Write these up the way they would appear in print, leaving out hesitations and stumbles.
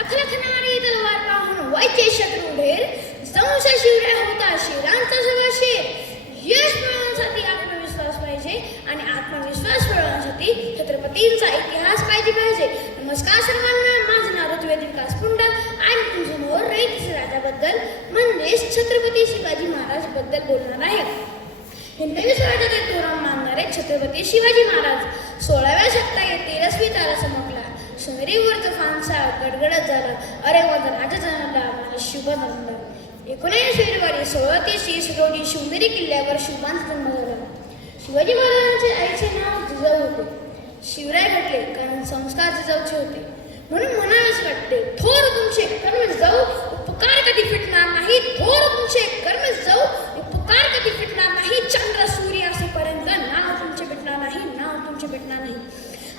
लखलखणारी तलवार पाहून व्हायचे शत्रू ढेर. संश शिवराय होता शिरांचा सगळा शेर. यश मिळवण्यासाठी आत्मविश्वास पाहिजे आणि आत्मविश्वास मिळवण्यासाठी छत्रपतींचा इतिहास पाहिजे. नमस्कार सर्वांना, माझे नाव ऋत्विक विकास पुंड आणि तुमच्यासमोर रयतेच्या राजाबद्दल म्हणजेच छत्रपती शिवाजी महाराज बद्दल बोलणार आहे. हिंदवी स्वराज्याचे तोरण मानणारे छत्रपती शिवाजी महाराज 16व्या शतकात तेजस्वी तारा चमकला. सोनेरीवर तुफानचा गडगडत झाला. अरे माझा राजा जन्मला, माझा शुभ जन्मला. 19 फेब्रुवारी 1630 रोजी शिवनेरी किल्ल्यावर शुभांचा जन्म झाला. शिवाजी महाराजांचे आईचे नाव जिजाऊ होते. शिवराय म्हटले कारण संस्कार जिजाऊचे होते. म्हणून म्हणावेच वाटते, थोर तुमचे कर्म जाऊ, उपकार कधी फिटणार नाही. थोर तुमचे कर्म जाऊ, उपकार कधी फिटणार नाही. चंद्र सूर्य असेपर्यंत नाव तुमचे भेटणार नाही, नाव तुमचे भेटणार नाही.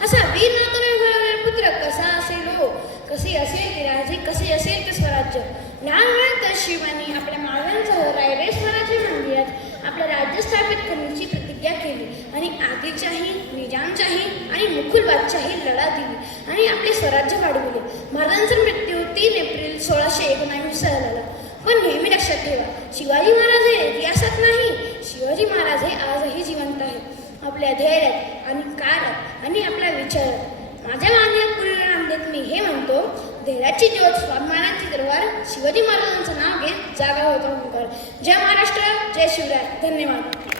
असा वीर नातूने घडवलेला पुत्र कसा असेल हो, कसे असेल ते राज्य, कसे असेल ते स्वराज्य. लहान वयात शिवानी आपल्या मावळ्यांसह रायगड स्वराज्य मंदिरात आपले राज्य स्थापित करण्याची प्रतिज्ञा केली आणि आदिलशाही, निजामशाही आणि मुकुलबादशाही लढा दिली आणि आपले स्वराज्य वाढविले. महाराजांचा मृत्यू 3 एप्रिल 1619 साली झाला. पण नेहमी लक्षात ठेवा, शिवाजी महाराज हे इतिहासात नाही, शिवाजी महाराज हे आजही जिवंत आहेत. आपल्या धैर्यात आणि काळात आणि आपल्या विचारात. माझ्या मागण्या पूर्ण देत मी हे म्हणतो, धैर्याची ज्योत, स्वाभिमानाची तलवार, शिवाजी महाराजांचं नाव घेत जागा होता ओंकार. जय महाराष्ट्र, जय शिवराय. धन्यवाद.